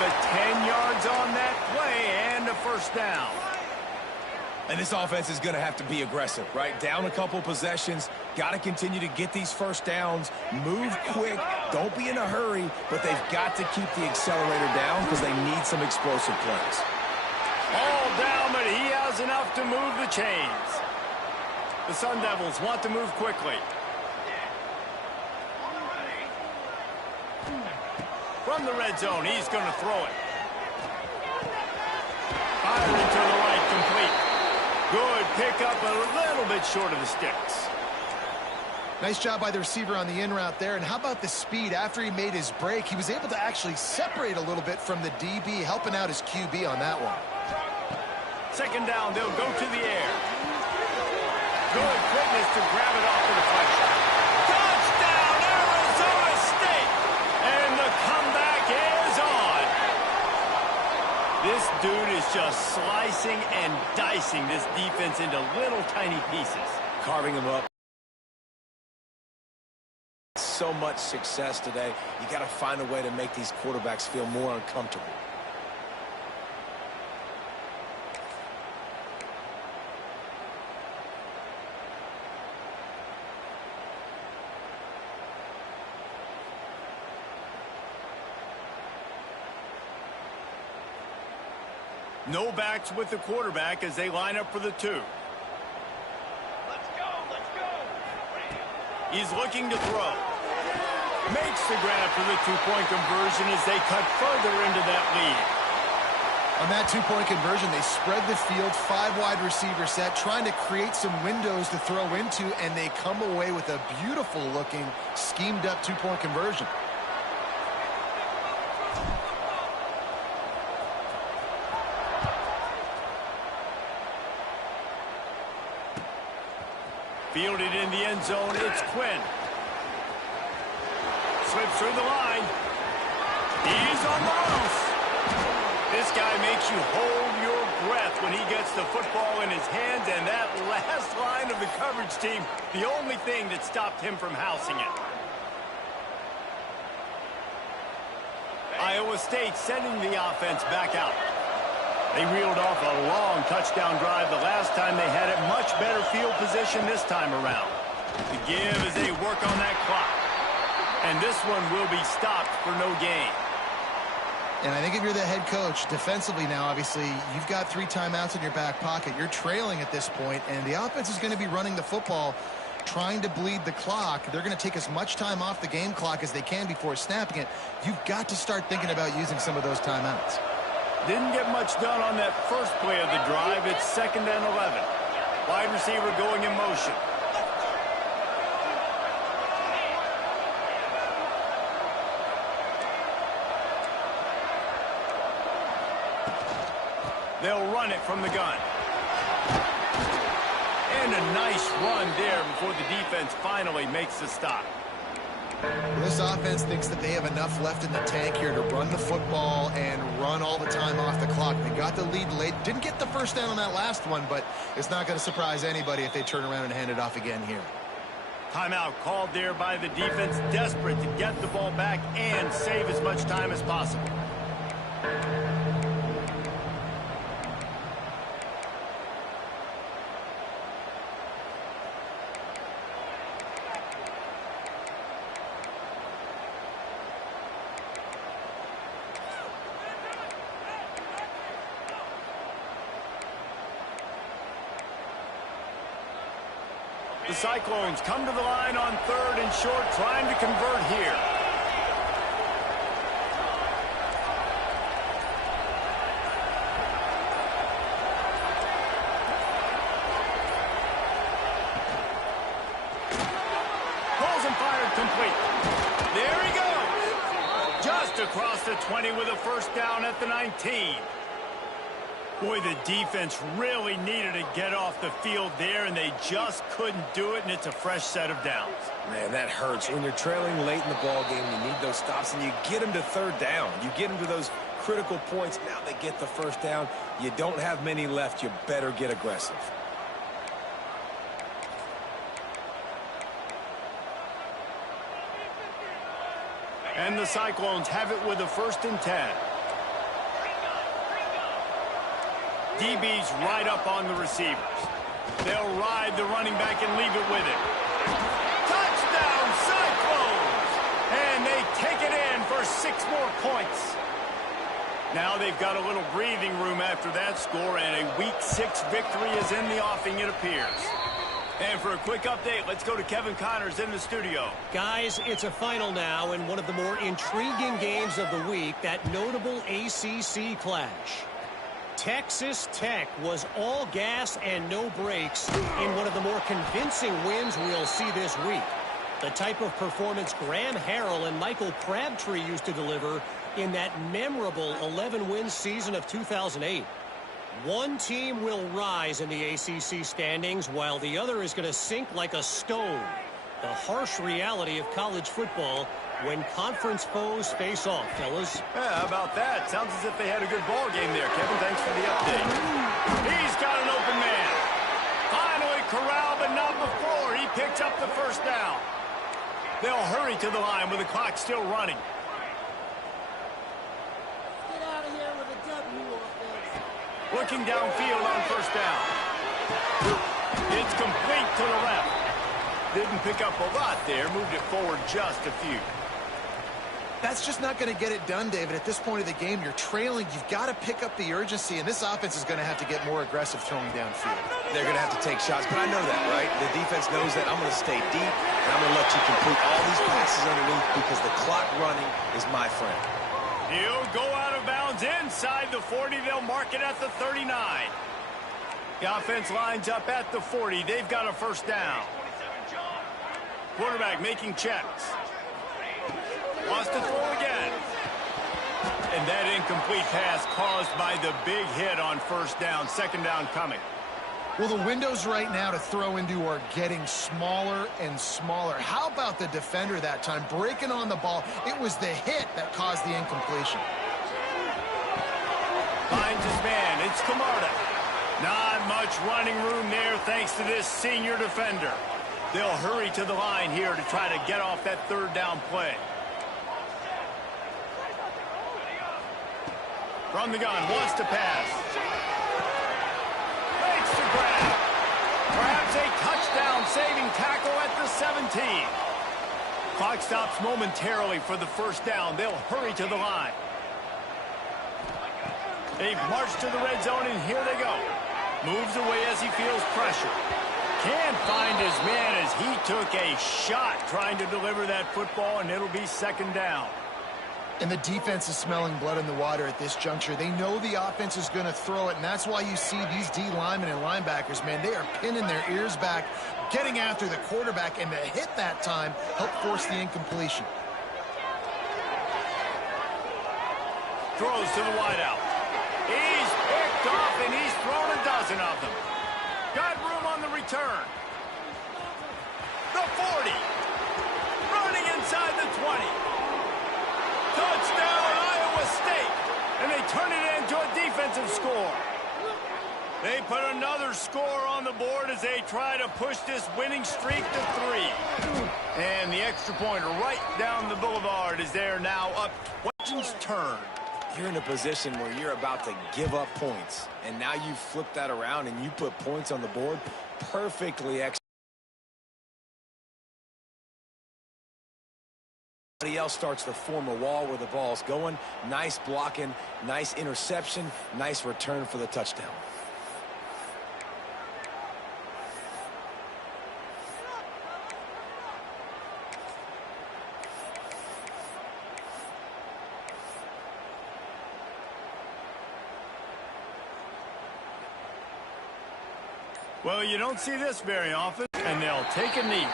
but 10 yards on that play and a 1st down. And this offense is going to have to be aggressive, right? Down a couple possessions, got to continue to get these 1st downs, move quick, don't be in a hurry, but they've got to keep the accelerator down because they need some explosive plays. All down, but he has enough to move the chains. The Sun Devils want to move quickly. From the red zone, he's going to throw it. Firing to the right, complete. Good pickup, a little bit short of the sticks. Nice job by the receiver on the in route there. And how about the speed? After he made his break, he was able to actually separate a little bit from the DB, helping out his QB on that one. 2nd down, they'll go to the air. Good quickness to grab it off the deflection. Touchdown, Arizona State! And the comeback is on. This dude is just slicing and dicing this defense into little tiny pieces. Carving them up. So much success today. You got to find a way to make these quarterbacks feel more uncomfortable. No backs with the quarterback as they line up for the 2. He's looking to throw. Makes the grab for the 2-point conversion as they cut further into that lead. On that 2-point conversion, they spread the field, 5 wide receiver set, trying to create some windows to throw into, and they come away with a beautiful-looking, schemed-up 2-point conversion. Fielded in the end zone, it's Quinn. Slips through the line. He's on the loose. This guy makes you hold your breath when he gets the football in his hands, and that last line of the coverage team, the only thing that stopped him from housing it. Iowa State sending the offense back out. They reeled off a long touchdown drive the last time. They had it much better field position this time around. The give as they work on that clock. And this one will be stopped for no gain. And I think if you're the head coach, defensively now, obviously, you've got 3 timeouts in your back pocket. You're trailing at this point, and the offense is going to be running the football, trying to bleed the clock. They're going to take as much time off the game clock as they can before snapping it. You've got to start thinking about using some of those timeouts. Didn't get much done on that first play of the drive. It's 2nd and 11. Wide receiver going in motion. They'll run it from the gun. And a nice run there before the defense finally makes the stop. This offense thinks that they have enough left in the tank here to run the football and run all the time off the clock. They got the lead late. Didn't get the first down on that last one, but it's not going to surprise anybody if they turn around and hand it off again here. Timeout called there by the defense, desperate to get the ball back and save as much time as possible. The Cyclones come to the line on 3rd and short, trying to convert here. Pulls and fired complete. There he goes. Just across the 20 with a first down at the 19. Boy, the defense really needed to get off the field there, and they just couldn't do it, and it's a fresh set of downs. Man, that hurts. When you're trailing late in the ball game, you need those stops, and you get them to 3rd down. You get them to those critical points. Now they get the first down. You don't have many left. You better get aggressive. And the Cyclones have it with a 1st and 10. DB's right up on the receivers. They'll ride the running back and leave it with him. Touchdown, Cyclones! And they take it in for 6 more points. Now they've got a little breathing room after that score, and a Week 6 victory is in the offing, it appears. And for a quick update, let's go to Kevin Connors in the studio. Guys, it's a final now in one of the more intriguing games of the week, that notable ACC clash. Texas Tech was all gas and no brakes in one of the more convincing wins we'll see this week. The type of performance Graham Harrell and Michael Crabtree used to deliver in that memorable 11-win season of 2008. One team will rise in the ACC standings while the other is going to sink like a stone. The harsh reality of college football when conference foes face off, fellas. Yeah, how about that? Sounds as if they had a good ball game there. Kevin, thanks for the update. He's got an open man. Finally corralled, but not before. He picks up the first down. They'll hurry to the line with the clock still running. Get out of here with a W offense. Looking downfield on first down. It's complete to the left. Didn't pick up a lot there. Moved it forward just a few. That's just not going to get it done, David. At this point of the game, you're trailing. You've got to pick up the urgency, and this offense is going to have to get more aggressive throwing downfield. They're going to have to take shots, but I know that, right? The defense knows that. I'm going to stay deep, and I'm going to let you complete all these passes underneath because the clock running is my friend. He'll go out of bounds inside the 40. They'll mark it at the 39. The offense lines up at the 40. They've got a first down. Quarterback making checks. Wants to throw again. And that incomplete pass caused by the big hit on first down. Second down coming. Well, the windows right now to throw into are getting smaller and smaller. How about the defender that time breaking on the ball? It was the hit that caused the incompletion. Finds his man. It's Camarda. Not much running room there thanks to this senior defender. They'll hurry to the line here to try to get off that third down play. From the gun, wants to pass. Makes the grab. Grabs a touchdown-saving tackle at the 17. Clock stops momentarily for the first down. They'll hurry to the line. They've marched to the red zone, and here they go. Moves away as he feels pressure. Can't find his man as he took a shot trying to deliver that football, and it'll be second down. And the defense is smelling blood in the water at this juncture. They know the offense is going to throw it, and that's why you see these D linemen and linebackers, man, they are pinning their ears back, getting after the quarterback, and the hit that time helped force the incompletion. Throws to the wideout. He's picked off, and he's thrown a dozen of them. Got room on the return. The 40. Running inside the 20. Touchdown, Iowa State. And they turn it into a defensive score. They put another score on the board as they try to push this winning streak to 3. And the extra pointer right down the boulevard is there now up. Questions turn. You're in a position where you're about to give up points, and now you flip that around and you put points on the board. Perfectly executed. Somebody else starts to form a wall where the ball's going. Nice blocking, nice interception, nice return for the touchdown. Well, you don't see this very often, and they'll take a knee.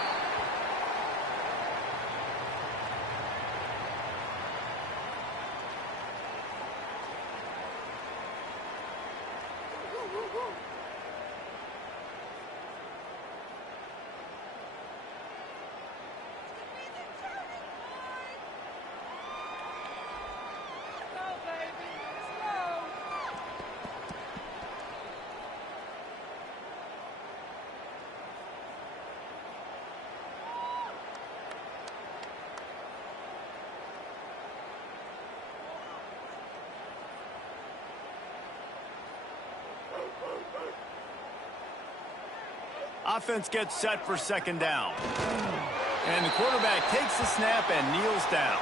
Offense gets set for second down. And the quarterback takes the snap and kneels down.